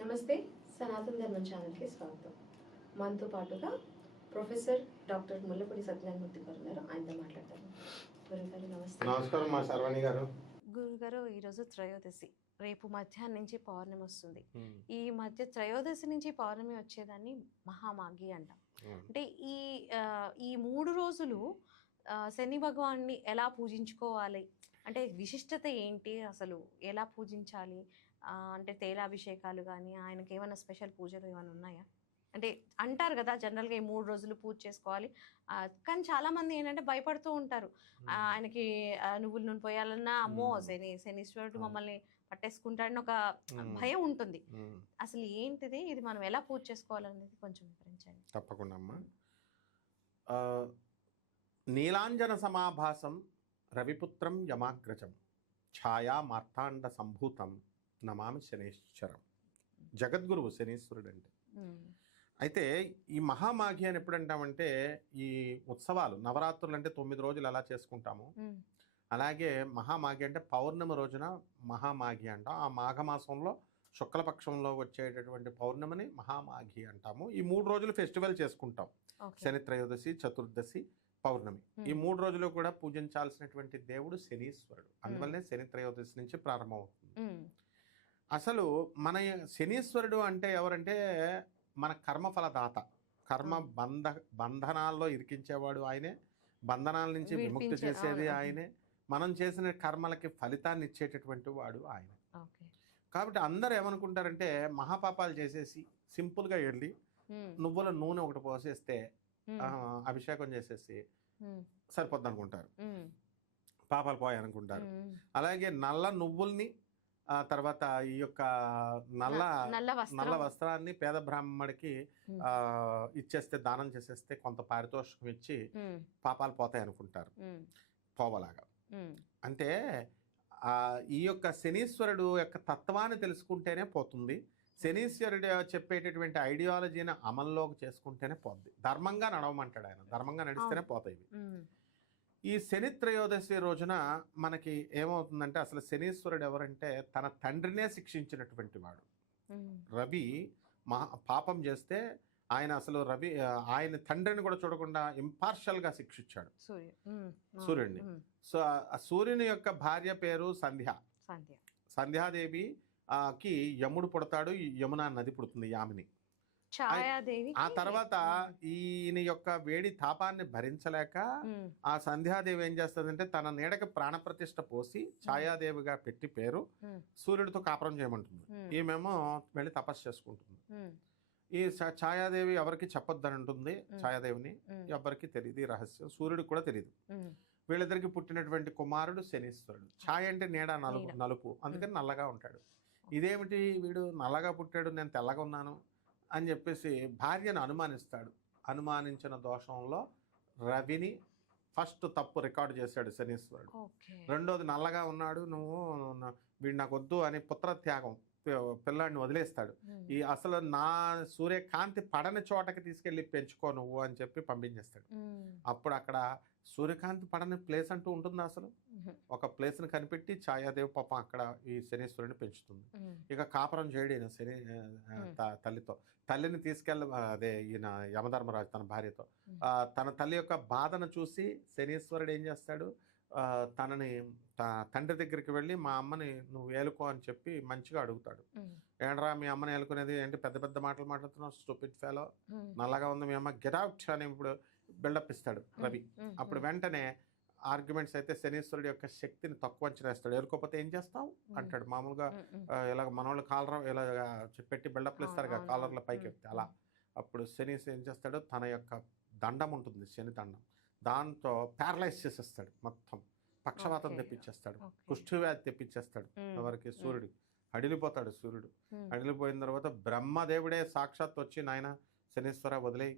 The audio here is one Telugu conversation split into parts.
నమస్తే, సనాతన ధర్మం ఛానల్కి స్వాగతం. మనతో పాటుగా ప్రొఫెసర్ డాక్టర్ ముల్లపూడి సత్యనారాయణమూర్తి గారు ఉన్నారు. ఆయనతో మాట్లాడతాను. గురుగారు నమస్తే. నమస్కారం మా శర్వాణి గారు. గురుగారు, ఈరోజు త్రయోదశి, రేపు మధ్యాహ్నం నుంచి పౌర్ణమి వస్తుంది. ఈ మధ్య త్రయోదశి నుంచి పౌర్ణమి వచ్చేదాన్ని మహామాఘి అంటాం. అంటే ఈ 3 రోజులు శని భగవాన్ని ఎలా పూజించుకోవాలి, అంటే విశిష్టత ఏంటి, అసలు ఎలా పూజించాలి, అంటే తైలాభిషేకాలు కానీ ఆయనకి ఏమైనా స్పెషల్ పూజలు ఏమైనా ఉన్నాయా? అంటే అంటారు కదా జనరల్గా ఈ 3 రోజులు పూజ చేసుకోవాలి, కానీ చాలామంది ఏంటంటే భయపడుతూ ఉంటారు. ఆయనకి నువ్వుల నూనె పోయాలన్నా అమ్మో శనీశ్వరుడు మమ్మల్ని పట్టేసుకుంటాడని ఒక భయం ఉంటుంది. అసలు ఏంటిది, ఇది మనం ఎలా పూజ చేసుకోవాలనేది కొంచెం వివరించండి. తప్పకుండా అమ్మా. నీలాంజన సమాభాసం రవిపుత్రం యమాగ్రజం ఛాయా మార్తాండ సంభూతం నమామి శనీశ్వరం. జగద్గురువు శనీశ్వరుడు అంటే. అయితే ఈ మహామాఘి అని ఎప్పుడంటామంటే, ఈ ఉత్సవాలు నవరాత్రులు అంటే 9 రోజులు ఎలా చేసుకుంటాము, అలాగే మహామాఘి అంటే పౌర్ణమి రోజున మహామాఘి అంటాం. ఆ మాఘమాసంలో శుక్లపక్షంలో వచ్చేటటువంటి పౌర్ణమిని మహామాఘి అంటాము. ఈ 3 రోజులు ఫెస్టివల్ చేసుకుంటాం. శని త్రయోదశి, చతుర్దశి, పౌర్ణమి. ఈ 3 రోజులు కూడా పూజించాల్సినటువంటి దేవుడు శనీశ్వరుడు. అందువల్లనే శని త్రయోదశి నుంచి ప్రారంభమవుతుంది. అసలు మన శనీశ్వరుడు అంటే ఎవరంటే, మన కర్మఫలదాత. కర్మ బంధనాల్లో ఇరికించేవాడు ఆయనే, బంధనాల నుంచి విముక్తి చేసేది ఆయనే, మనం చేసిన కర్మలకి ఫలితాన్ని ఇచ్చేటటువంటి వాడు ఆయన. కాబట్టి అందరూ ఏమనుకుంటారంటే, మహాపాపాలు చేసేసి సింపుల్గా వెళ్ళి నువ్వుల నూనె ఒకటి పోసేస్తే అభిషేకం చేసేసి సరిపోద్ది అనుకుంటారు, పాపాలు పోయాయి అనుకుంటారు. అలాగే నల్ల నువ్వుల్ని తర్వాత ఈ యొక్క నల్ల వస్త్రాన్ని పేద బ్రాహ్మడికి ఇచ్చేస్తే, దానం చేసేస్తే కొంత పారితోషికం ఇచ్చి పాపాలు పోతాయి అనుకుంటారు. పోవలాగా అంటే ఈ యొక్క శనీశ్వరుడు యొక్క తత్వాన్ని తెలుసుకుంటేనే పోతుంది. శనీశ్వరుడు చెప్పేటటువంటి ఐడియాలజీని అమల్లోకి చేసుకుంటేనే పోద్ది. ధర్మంగా నడవమంటాడు ఆయన, ధర్మంగా నడిస్తేనే పోతాయి. ఈ శని త్రయోదశి రోజున మనకి ఏమవుతుందంటే, అసలు శనీశ్వరుడు ఎవరంటే తన తండ్రినే శిక్షించినటువంటి వాడు. రవి పాపం చేస్తే ఆయన అసలు ఆయన తండ్రిని కూడా చూడకుండా ఇంపార్షియల్గా శిక్షించాడు సూర్యుడిని. సో ఆ సూర్యుని యొక్క భార్య పేరు సంధ్యాదేవి కి యముడు పుడతాడు, యమునా నది పుడుతుంది, యామిని. ఆ తర్వాత ఈయన యొక్క వేడి తాపాన్ని భరించలేక ఆ సంధ్యాదేవి ఏం చేస్తుందంటే, తన నీడకి ప్రాణప్రతిష్ఠ పోసి ఛాయాదేవిగా పెట్టి పేరు సూర్యుడితో కాపురం చేయమంటుంది. ఈమెమో వెళ్ళి తపస్సు చేసుకుంటుంది. ఈ ఛాయాదేవి ఎవరికి చెప్పొద్దని ఉంటుంది. ఛాయాదేవిని ఎవరికి తెలియదు, ఈ రహస్యం సూర్యుడికి కూడా తెలియదు. వీళ్ళిద్దరికి పుట్టినటువంటి కుమారుడు శనీశ్వరుడు. ఛాయ అంటే నీడ, నలుపు, అందుకని నల్లగా ఉంటాడు. ఇదేమిటి వీడు నల్లగా పుట్టాడు, నేను తెల్లగా ఉన్నాను అని చెప్పేసి భార్యను అనుమానిస్తాడు. అనుమానించిన దోషంలో రవిని ఫస్ట్ తప్పు రికార్డు చేశాడు శనీశ్వరుడు. రెండోది నల్లగా ఉన్నాడు, నువ్వు వీడు నాకు వద్దు అని పుత్రత్యాగం, పిల్లాడిని వదిలేస్తాడు. ఈ అసలు నా సూర్యకాంతి పడని చోటకి తీసుకెళ్ళి పెంచుకో నువ్వు అని చెప్పి పంపించేస్తాడు. అప్పుడు అక్కడ సూర్యకాంతి పడని ప్లేస్ అంటూ ఉంటుంది. అసలు ఒక ప్లేస్ని కనిపెట్టి ఛాయాదేవి పాపం అక్కడ ఈ శనీశ్వరుని పెంచుతుంది. ఇక కాపురం చేయడు ఈయన శని తల్లితో. తల్లిని అదే ఈయన యమధర్మరాజు తన భార్యతో తన తల్లి యొక్క బాధను చూసి శనీశ్వరుడు ఏం చేస్తాడు, తనని తండ్రి దగ్గరికి వెళ్ళి మా అమ్మని నువ్వు ఏలుకో అని చెప్పి మంచిగా అడుగుతాడు. ఏంట్రా మీ అమ్మని ఏలుకునేది ఏంటి, పెద్ద పెద్ద మాటలు మాట్లాడుతున్నావు, స్టూపిడ్ ఫెలో, నల్లగా ఉంది మీ అమ్మ, గెట్ అవుట్ అని ఇప్పుడు బిల్డప్ ఇస్తాడు రవి. అప్పుడు వెంటనే ఆర్గ్యుమెంట్స్ అయితే శనీశ్వరుడు యొక్క శక్తిని తక్కువ అంచనా వేస్తాడు. ఏలుకోకపోతే ఏం చేస్తావు అంటాడు. మామూలుగా ఇలాగ మనోళ్ళు కాలర్ ఇలా పెట్టి బిల్డప్లు ఇస్తారు కదా, కాలర్ల పైకి ఎత్తే అలా. అప్పుడు శని ఏం చేస్తాడు, తన యొక్క దండం ఉంటుంది, శని దండం, దాంతో ప్యారలైజ్ చేసేస్తాడు మొత్తం. పక్షవాతం తెప్పించేస్తాడు, కుష్ఠవ్యాధి తెప్పించేస్తాడు. ఎవరికి, సూర్యుడు. అడిలిపోతాడు సూర్యుడు. అడిలిపోయిన తర్వాత బ్రహ్మదేవుడే సాక్షాత్ వచ్చి నాయన శనీశ్వర వదిలేయి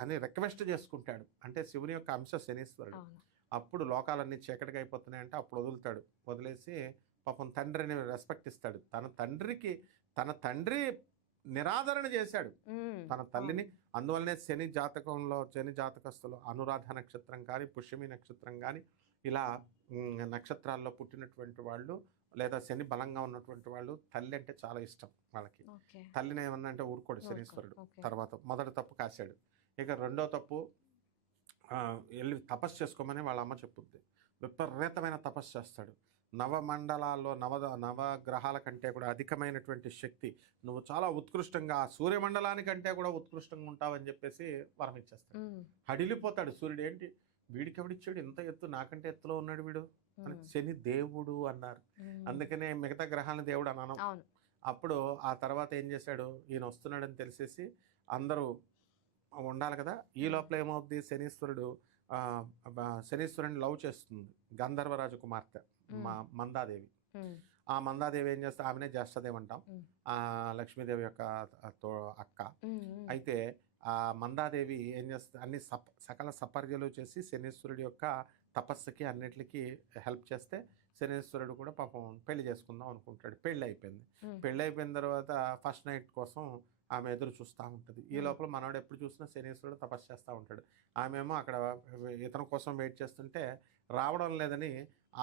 అని రిక్వెస్ట్ చేసుకుంటాడు. అంటే శివుని యొక్క అంశ శనీశ్వరుడు. అప్పుడు లోకాలన్నీ చీకటిగా అయిపోతున్నాయంటే అప్పుడు వదులుతాడు. వదిలేసి పాపం తండ్రిని రెస్పెక్ట్ ఇస్తాడు. తన తండ్రి నిరాదరణ చేశాడు తన తల్లిని. అందువల్లనే శని జాతకస్తులు అనురాధ నక్షత్రం కానీ, పుష్యమి నక్షత్రం కానీ, ఇలా నక్షత్రాల్లో పుట్టినటువంటి వాళ్ళు లేదా శని బలంగా ఉన్నటువంటి వాళ్ళు తల్లి అంటే చాలా ఇష్టం వాళ్ళకి. తల్లిని ఏమన్నా అంటే ఊరుకోడు శనీశ్వరుడు. తర్వాత మొదటి తప్పు కాశాడు. ఇక రెండో తప్పు వెళ్ళి తపస్సు చేసుకోమని వాళ్ళ అమ్మ చెప్పుద్ది. విపరీతమైన తపస్సు చేస్తాడు. నవమండలాల్లో నవగ్రహాల కంటే కూడా అధికమైనటువంటి శక్తి, నువ్వు చాలా ఉత్కృష్టంగా సూర్యమండలానికంటే కూడా ఉత్కృష్టంగా ఉంటావని చెప్పేసి వరం ఇచ్చేస్తాడు. హడిలిపోతాడు సూర్యుడు. ఏంటి వీడికి ఎవడిచ్చాడు ఇంత ఎత్తు, నాకంటే ఎత్తులో ఉన్నాడు వీడు అని. శని దేవుడు అన్నారు, అందుకనే మిగతా గ్రహాలను దేవుడు అన్నాను. అప్పుడు ఆ తర్వాత ఏం చేశాడు, ఈయన వస్తున్నాడని తెలిసేసి అందరూ ఉండాలి కదా. ఈ లోపల ఏమవుద్ది, శనీశ్వరుని లవ్ చేస్తుంది గంధర్వరాజు కుమార్తె మందాదేవి. ఆ మందాదేవి ఏం చేస్తే, ఆమెనే జ్యేష్ఠదేవి అంటాం, లక్ష్మీదేవి యొక్క అక్క. అయితే ఆ మందాదేవి ఏం చేస్తుంది, అన్ని సకల సపర్యలు చేసి శనీశ్వరుడి యొక్క తపస్సుకి అన్నిటికీ హెల్ప్ చేస్తే శనీశ్వరుడు కూడా పాపం పెళ్లి చేసుకుందాం అనుకుంటాడు. పెళ్ళి అయిపోయింది. పెళ్ళి అయిపోయిన తర్వాత ఫస్ట్ నైట్ కోసం ఆమె ఎదురు చూస్తూ ఉంటుంది. ఈ లోపల మనవాడు ఎప్పుడు చూసినా శనీశ్వరుడు తపస్సు చేస్తూ ఉంటాడు. ఆమెమో అక్కడ ఇతని కోసం వెయిట్ చేస్తుంటే రావడం లేదని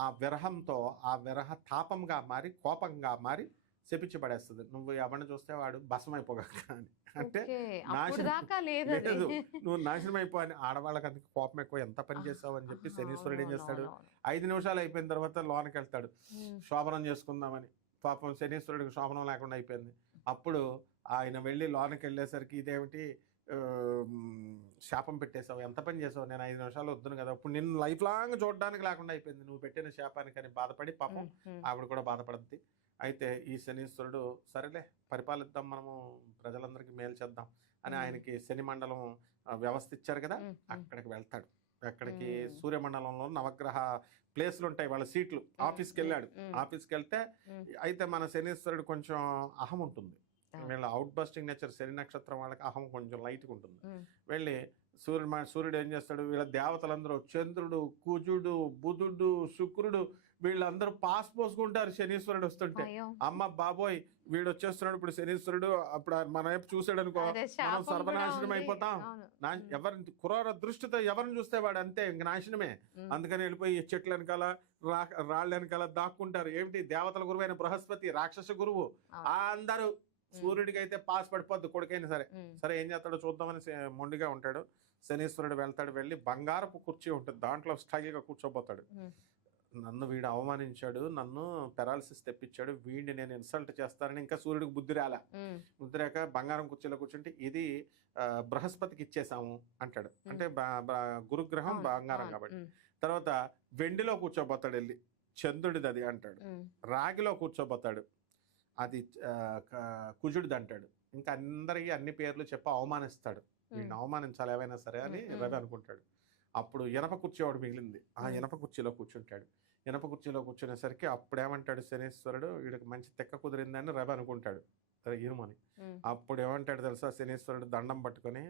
ఆ విరహంతో, ఆ విరహ తాపంగా మారి కోపంగా మారి శపించి పడేస్తుంది. నువ్వు ఎవరిని చూస్తే వాడు భస్మైపోగలక అని. అంటే లేదు, నువ్వు నాశనం అయిపో అని. ఆడవాళ్ళకి అందుకు కోపం ఎక్కువ, ఎంత పని చేస్తావు అని చెప్పి శనీశ్వరుడు ఏం చేస్తాడు, 5 నిమిషాలు అయిపోయిన తర్వాత లోనికి వెళ్తాడు శోభనం చేసుకుందామని. పాపం శనీశ్వరుడికి శోభనం లేకుండా అయిపోయింది. అప్పుడు ఆయన వెళ్ళి లోనికి వెళ్ళేసరికి, ఇదేమిటి శాపం పెట్టేశావు, ఎంత పని చేసావు, నేను 5 నిమిషాలు వద్దును కదా, ఇప్పుడు నిన్ను లైఫ్ లాంగ్ చూడడానికి లేకుండా అయిపోయింది నువ్వు పెట్టిన శాపానికి అని బాధపడి పాపం ఆవిడ కూడా బాధపడుద్ది. అయితే ఈ శనీశ్వరుడు సరేలే పరిపాలిద్దాం, మనము ప్రజలందరికీ మేలు చేద్దాం అని ఆయనకి శని మండలం వ్యవస్థ ఇచ్చారు కదా, అక్కడికి వెళ్తాడు. అక్కడికి సూర్యమండలంలో నవగ్రహ ప్లేస్లు ఉంటాయి, వాళ్ళ సీట్లు. ఆఫీస్కి వెళ్ళాడు. ఆఫీస్కి వెళ్తే అయితే మన శనీశ్వరుడు కొంచెం అహం ఉంటుంది. వీళ్ళ అవుట్ బస్టింగ్ నేచర్, శని నక్షత్రం వాళ్ళకి అహం కొంచెం లైట్గా ఉంటుంది. వెళ్ళి సూర్యుడు ఏం చేస్తాడు, వీళ్ళ దేవతలందరూ చంద్రుడు, కుజుడు, బుధుడు, శుక్రుడు వీళ్ళందరూ పాస్ పోసుకుంటారు శనీశ్వరుడు వస్తుంటే. అమ్మ బాబోయ్ వీడు వచ్చేస్తున్నాడు ఇప్పుడు శనీశ్వరుడు, అప్పుడు మన వైపు చూసాడు అనుకో, మనం సర్వనాశనం అయిపోతాం. ఎవరిని క్రూర దృష్టితో ఎవరిని చూస్తే వాడు అంతే ఇంక నాశనమే. అందుకని వెళ్ళిపోయి చెట్ల వెనకాల రాళ్ళ వెనకాల దాక్కుంటారు. ఏమిటి, దేవతల గురువైన బృహస్పతి రాక్షస గురువు, అందరూ సూర్యుడికి అయితే పాస్ పడిపోద్ది కొడుకైనా సరే. సరే ఏం చేస్తాడో చూద్దామని మొండిగా ఉంటాడు. శనీశ్వరుడు వెళ్తాడు, వెళ్ళి బంగారపు కుర్చీ ఉంటుంది, దాంట్లో స్టైల్గా కూర్చోబోతాడు. నన్ను వీడు అవమానించాడు, నన్ను పెరాలసిస్ తెప్పించాడు, వీడిని నేను ఇన్సల్ట్ చేస్తానని ఇంకా సూర్యుడికి బుద్ధి రాక బంగారం కుర్చీలో కూర్చుంటే, ఇది బృహస్పతికి ఇచ్చేసాము అంటాడు. అంటే గురుగ్రహం బంగారం కాబట్టి. తర్వాత వెండిలో కూర్చోబోతాడు, వెళ్ళి చంద్రుడిది అది అంటాడు. రాగిలో కూర్చోబోతాడు, అది కుజుడిది అంటాడు. ఇంకా అందరికీ అన్ని పేర్లు చెప్పి అవమానిస్తాడు. వీడిని అవమానించాలి ఏవైనా సరే అని రవి అనుకుంటాడు. అప్పుడు ఇనప కుర్చీ ఒకటి మిగిలింది, ఆ ఇనప కుర్చీలో కూర్చుంటాడు. ఇనప కుర్చీలో కూర్చునేసరికి అప్పుడేమంటాడు శనీశ్వరుడు, వీడికి మంచి తెక్క కుదిరిందని రవి అనుకుంటాడు ఇనుమని. అప్పుడు ఏమంటాడు తెలుసా, శనీశ్వరుడు దండం పట్టుకొని,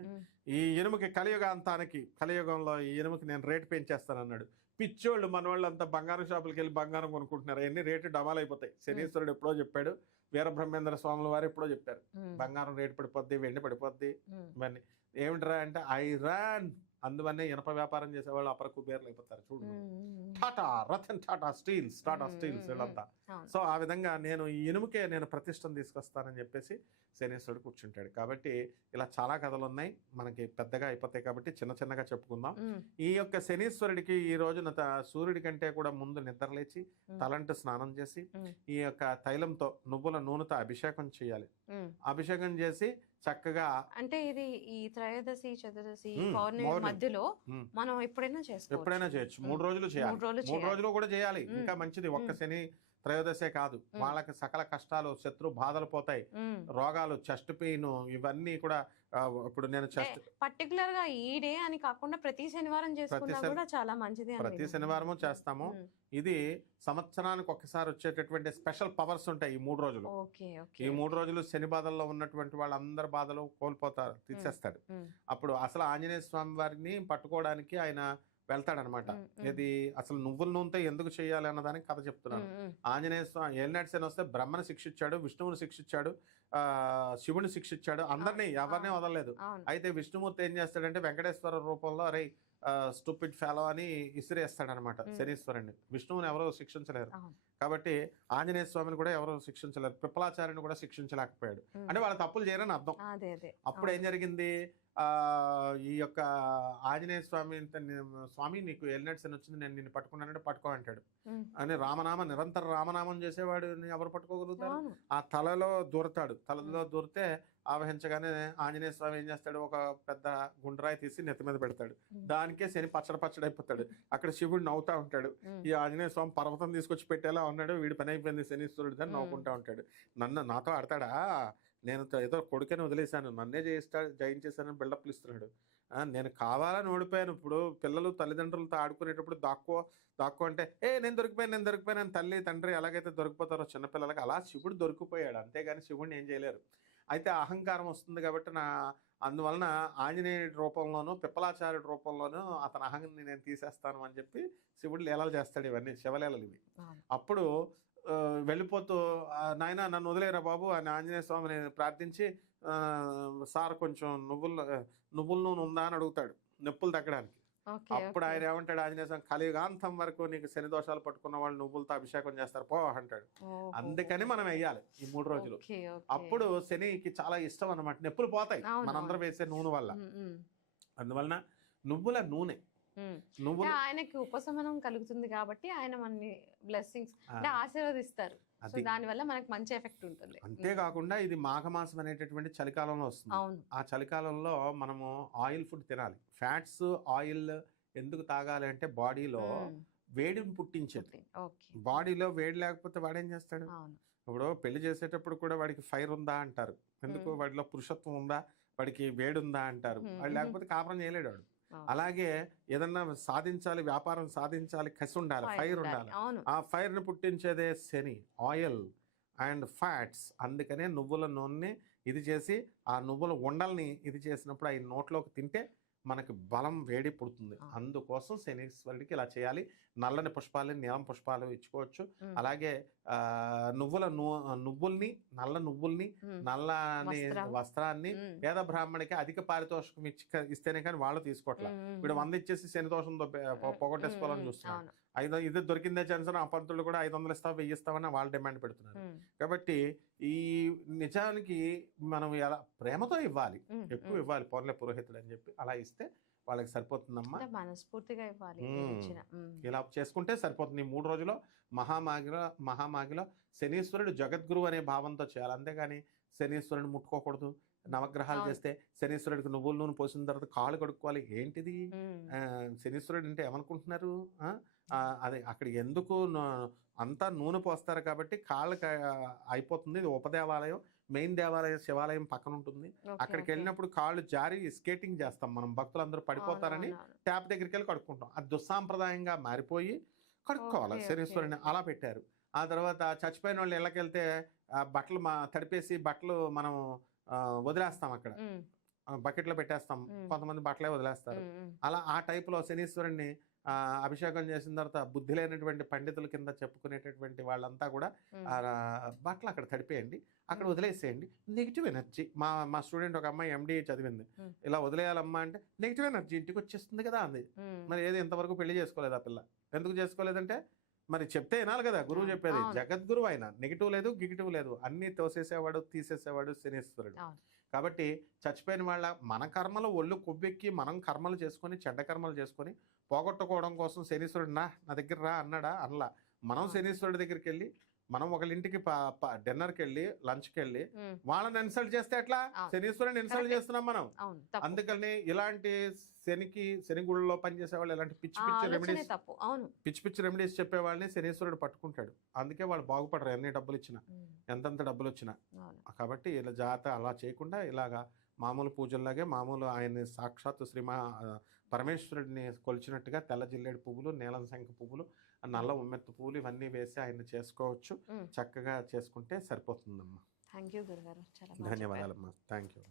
ఈ ఇనుముకి కలియుగంలో ఈ ఇనుముకి నేను రేటు పెంచేస్తానన్నాడు. పిచ్చోళ్ళు మన వాళ్ళు అంతా బంగారం షాపులకి వెళ్ళి బంగారం కొనుక్కుంటున్నారు, అవన్నీ రేటు డమాల్ అయిపోతాయి. శనీశ్వరుడు ఎప్పుడో చెప్పాడు, వీరబ్రహ్మేంద్ర స్వాముల వారు ఎప్పుడో చెప్పారు, బంగారం రేటు పడిపోద్ది, వెండి పడిపోద్ది. ఇవన్నీ ఏమిట్రా అంటే ఐరన్. అందువల్లే ఇనప వ్యాపారం చేసేవాళ్ళు అపర కుబేర్లు అయిపోతారు. చూడు, టాటా రతన్ టాటా స్టీల్స్ వీళ్ళంతా. సో ఆ విధంగా నేను ఈ ఇనుముకే నేను ప్రతిష్టను తీసుకొస్తానని చెప్పేసి శనీశ్వరుడు కూర్చుంటాడు. కాబట్టి ఇలా చాలా కథలు ఉన్నాయి, మనకి పెద్దగా అయిపోతాయి కాబట్టి చిన్న చిన్నగా చెప్పుకుందాం. ఈ యొక్క శనీశ్వరుడికి ఈ రోజున సూర్యుడి కంటే కూడా ముందు నిద్రలేచి తలంటు స్నానం చేసి ఈ యొక్క తైలంతో నువ్వుల నూనెతో అభిషేకం చేయాలి. అభిషేకం చేసి చక్కగా, అంటే ఇది ఈ త్రయోదశి చతుర్దశి పౌర్ణమి మధ్యలో మనం ఎప్పుడైనా చేయొచ్చు. 3 రోజులు చేయాలి. 3 రోజులు కూడా చేయాలి, ఇంకా మంచిది. ఒక్క శని త్రయోదశే కాదు, వాళ్ళకి సకల కష్టాలు, శత్రు బాధలు పోతాయి, రోగాలు, చెస్ట్ పెయిన్ ఇవన్నీ కూడా. ఇప్పుడు నేను పర్టికులర్ గా ఈ డే అని కాకుండా ప్రతి శనివారం చేసుకున్నా కూడా చాలా మంచిది. ప్రతి శనివారము చేస్తాము. ఇది సంవత్సరానికి ఒక్కసారి వచ్చేటటువంటి స్పెషల్ పవర్స్ ఉంటాయి ఈ 3 రోజులు. ఈ 3 రోజులు శని బాధల్లో ఉన్నటువంటి వాళ్ళందరి బాధలు కోల్పోతారు, తీసేస్తాడు. అప్పుడు అసలు ఆంజనేయ స్వామి వారిని పట్టుకోవడానికి ఆయన వెళ్తాడనమాట. ఇది అసలు నువ్వుల నూనెతో ఎందుకు చేయాలి అన్నదానికి కథ చెప్తున్నాను. ఆంజనేయ స్వామి ఏలినాటి శని వస్తే బ్రహ్మను శిక్షించాడు, విష్ణువుని శిక్షించాడు, శివుని శిక్షించాడు, అందరినీ ఎవరిని వదలలేదు. అయితే విష్ణుమూర్తి ఏం చేస్తాడంటే వెంకటేశ్వర రూపంలో, అరే స్టూపిడ్ ఫెలో అని ఇసిరేస్తాడనమాట శనీశ్వరుణ్ణి. విష్ణువుని ఎవరో శిక్షించలేరు అవును. కాబట్టి ఆంజనేయ స్వామిని కూడా ఎవరో శిక్షించలేరు, పిప్పలాచార్యుని కూడా శిక్షించలేకపోయాడు. అంటే వాళ్ళ తప్పులు చేయరని అర్థం. అప్పుడు ఏం జరిగింది, ఈ యొక్క ఆంజనేయ స్వామి స్వామి నీకు ఎల్నెట్ శని వచ్చింది, నేను నిన్ను పట్టుకున్నానంటే పట్టుకో అంటాడు. అని నిరంతర రామనామం చేసేవాడు ఎవరు పట్టుకోగలుగుతారు? ఆ తలలో దూరతాడు. తలలో దూరితే ఆవహించగానే ఆంజనేయ స్వామి ఏం చేస్తాడు, ఒక పెద్ద గుండ్రాయి తీసి నెత్తి మీద పెడతాడు. దానికే శని పచ్చడైపోతాడు. అక్కడ శివుడు నవ్వుతా ఉంటాడు. ఈ ఆంజనేయ స్వామి పర్వతం తీసుకొచ్చి పెట్టేలా ఉన్నాడు, వీడి పని అయిపోయింది శనీశ్వరుడు అని నవ్వుకుంటా ఉంటాడు. నాతో ఆడతాడా, నేను ఏదో కొడుకని వదిలేశాను, నన్నే జయించేశానని బిల్డప్లు ఇస్తున్నాడు. నేను కావాలని ఓడిపోయాను. ఇప్పుడు పిల్లలు తల్లిదండ్రులతో ఆడుకునేటప్పుడు దాక్కో అంటే నేను దొరికిపోయాను తల్లి తండ్రి ఎలాగైతే దొరికిపోతారో చిన్నపిల్లలకి, అలా శివుడు దొరికిపోయాడు. అంతేగాని శివుడిని ఏం చేయలేరు. అయితే అహంకారం వస్తుంది కాబట్టి అందువలన ఆంజనేయుడి రూపంలోనూ పిప్పలాచార్యుడి రూపంలోనూ అతని అహంని నేను తీసేస్తాను అని చెప్పి శివుడు లీలలు చేస్తాడు. ఇవన్నీ శివలీలలు ఇవి. అప్పుడు వెళ్ళిపోతూ నాయన నన్ను వదిలేరా బాబు అని ఆంజనేయ స్వామిని ప్రార్థించి సార్ కొంచెం నువ్వుల నూనె ఉందా అని అడుగుతాడు, నొప్పులు తగ్గడానికి. అప్పుడు ఆయన ఏమంటాడు, ఆంజనేయ స్వామి కలియుగాంతం వరకు నీకు శని దోషాలు పట్టుకున్న వాళ్ళు నువ్వులతో అభిషేకం చేస్తారు పో అంటాడు. అందుకని మనం వెయ్యాలి ఈ 3 రోజులు. అప్పుడు శనికి చాలా ఇష్టం అన్నమాట, నొప్పులు పోతాయి మనందరం వేసే నూనె వల్ల. అందువలన నువ్వుల నూనె ఆయనకి ఉపశమనం కలుగుతుంది కాబట్టి ఆయన మనని బ్లెస్సింగ్స్ అంటే ఆశీర్వదిస్తారు. దాని వల్ల మనకి మంచి ఎఫెక్ట్ ఉంటుంది. అంతేకాకుండా ఇది మాఘమాసం అనేటటువంటి చలికాలంలో వస్తుంది. ఆ చలికాలంలో మనము ఆయిల్ ఫుడ్ తినాలి. ఫ్యాట్స్ ఆయిల్ ఎందుకు తాగాలి అంటే బాడీలో వేడిని పుట్టించేది. బాడీలో వేడి లేకపోతే వాడేం చేస్తాడు? ఇప్పుడు పెళ్లి చేసేటప్పుడు కూడా వాడికి ఫైర్ ఉందా అంటారు. ఎందుకు? వాడిలో పురుషత్వం ఉందా, వాడికి వేడి ఉందా అంటారు. వాడు లేకపోతే కాపురం చేయలేడు వాడు. అలాగే ఏదన్నా సాధించాలి, వ్యాపారం సాధించాలి, కసి ఉండాలి, ఫైర్ ఉండాలి. ఆ ఫైర్ ని పుట్టించేదే శని, ఆయిల్ అండ్ ఫ్యాట్స్. అందుకనే నువ్వుల నూనె ఇది చేసి ఆ నువ్వుల ఉండల్ని ఇది చేసినప్పుడు అవి నోట్లోకి తింటే మనకి బలం వేడి పుడుతుంది. అందుకోసం శనీశ్వరుడికి ఇలా చేయాలి. నల్లని పుష్పాలని నీలం పుష్పాలు ఇచ్చుకోవచ్చు. అలాగే నువ్వుల్ని నల్ల నువ్వుల్ని నల్లని వస్త్రాన్ని పేద బ్రాహ్మణికి అధిక పారితోషికం ఇస్తేనే కానీ వాళ్ళు తీసుకోవట్లేదు. వీడు 100 ఇచ్చేసి శని దోషంతో పోగొట్టేసుకోవాలని చూస్తున్నాడు. ఇది దొరికిందే ఛాన్స్ ఆ పంతులు కూడా 500 ఇస్తావు 1000 ఇస్తామని వాళ్ళు డిమాండ్ పెడుతున్నారు. కాబట్టి ఈ నిజానికి మనం ఎలా ప్రేమతో ఇవ్వాలి, ఎక్కువ ఇవ్వాలి పోన్లే పురోహితుడు అని చెప్పి అలా ఇస్తే వాళ్ళకి సరిపోతుందమ్మా. మనస్ఫూర్తిగా ఇవ్వాలి. ఇలా చేసుకుంటే సరిపోతుంది. 3 రోజుల్లో మహామాగిలో శనీశ్వరుడు జగద్గురు అనే భావంతో చేయాలి. అంతేగాని శనీశ్వరుని ముట్టుకోకూడదు. నవగ్రహాలు చేస్తే శనీశ్వరుడికి నువ్వుల నూనె పోసిన తర్వాత కాళ్ళు కడుక్కోవాలి. ఏంటిది? శనీశ్వరుడు అంటే ఏమనుకుంటున్నారు? అదే అక్కడ ఎందుకు అంతా నూనె పోస్తారు కాబట్టి కాళ్ళకి అయిపోతుంది. ఇది ఉపదేవాలయం, మెయిన్ దేవాలయం శివాలయం పక్కన ఉంటుంది. అక్కడికి వెళ్ళినప్పుడు కాళ్ళు జారి స్కేటింగ్ చేస్తాం మనం, భక్తులందరూ పడిపోతారని ట్యాప్ దగ్గరికి వెళ్ళి కడుక్కుంటాం. అది దుస్సాంప్రదాయంగా మారిపోయి కడుక్కోవాలి శనీశ్వరుని అలా పెట్టారు. ఆ తర్వాత చచ్చిపోయిన వాళ్ళు ఇళ్ళకి వెళ్తే బట్టలు తడిపేసి బట్టలు మనం వదిలేస్తాం, అక్కడ బకెట్లో పెట్టేస్తాం. కొంతమంది బట్టలే వదిలేస్తారు. అలా ఆ టైప్లో శనీశ్వరుణ్ణి అభిషేకం చేసిన తర్వాత బుద్ధి లేనటువంటి పండితుల కింద చెప్పుకునేటటువంటి వాళ్ళంతా కూడా బట్టలు అక్కడ తడిపేయండి, అక్కడ వదిలేసేయండి. నెగిటివ్ ఎనర్జీ మా స్టూడెంట్ ఒక అమ్మాయి MD చదివింది. ఇలా వదిలేయాలమ్మా అంటే నెగిటివ్ ఎనర్జీ ఇంటికి వచ్చేస్తుంది కదా అంది. మరి ఏది ఇంతవరకు పెళ్లి చేసుకోలేదు ఆ పిల్ల. ఎందుకు చేసుకోలేదంటే మరి చెప్తే వినాలి కదా, గురువు చెప్పేది. జగద్గురువు ఆయన, నెగిటివ్ లేదు గిగిటివ్ లేదు, అన్ని తోసేసేవాడు తీసేసేవాడు శనీశ్వరుడు. కాబట్టి చచ్చిపోయిన వాళ్ళ మన కర్మలు ఒళ్ళు కొవ్వెక్కి మనం కర్మలు చేసుకొని చెడ్డ కర్మలు చేసుకొని పోగొట్టుకోవడం కోసం శనీశ్వరుడు నా దగ్గర రా అన్నాడా? అనలా. మనం శనీశ్వరుడి దగ్గరికి వెళ్ళి మనం ఒకళ్ళింటికి డిన్నర్కి వెళ్ళి లంచ్కి వెళ్ళి వాళ్ళని ఇన్సల్ట్ చేస్తే ఎట్లా? శనీశ్వరుని ఇన్సల్ట్ చేస్తున్నాం మనం. అందుకని ఇలాంటి శని గుళ్ళలో పనిచేసే వాళ్ళు ఇలాంటి పిచ్చి పిచ్చి రెమెడీస్ చెప్పే వాళ్ళని శనీశ్వరుడు పట్టుకుంటాడు. అందుకే వాళ్ళు బాగుపడరు ఎన్ని డబ్బులు ఇచ్చినా, ఎంతంత డబ్బులు వచ్చినా. కాబట్టి ఇలా జాగ్రత్త అలా చేయకుండా ఇలాగా మామూలు పూజల్లాగే మామూలు ఆయన్ని సాక్షాత్తు పరమేశ్వరుడిని కొలిచినట్టుగా తెల్ల జిల్లేడు పువ్వులు, నీలం శంఖ పువ్వులు, నల్ల ఉమ్మెత్తు పువ్వులు ఇవన్నీ వేసి ఆయన చేసుకోవచ్చు. చక్కగా చేసుకుంటే సరిపోతుందమ్మా. థ్యాంక్ యూ గురుగారు. ధన్యవాదాలమ్మా. Thank you.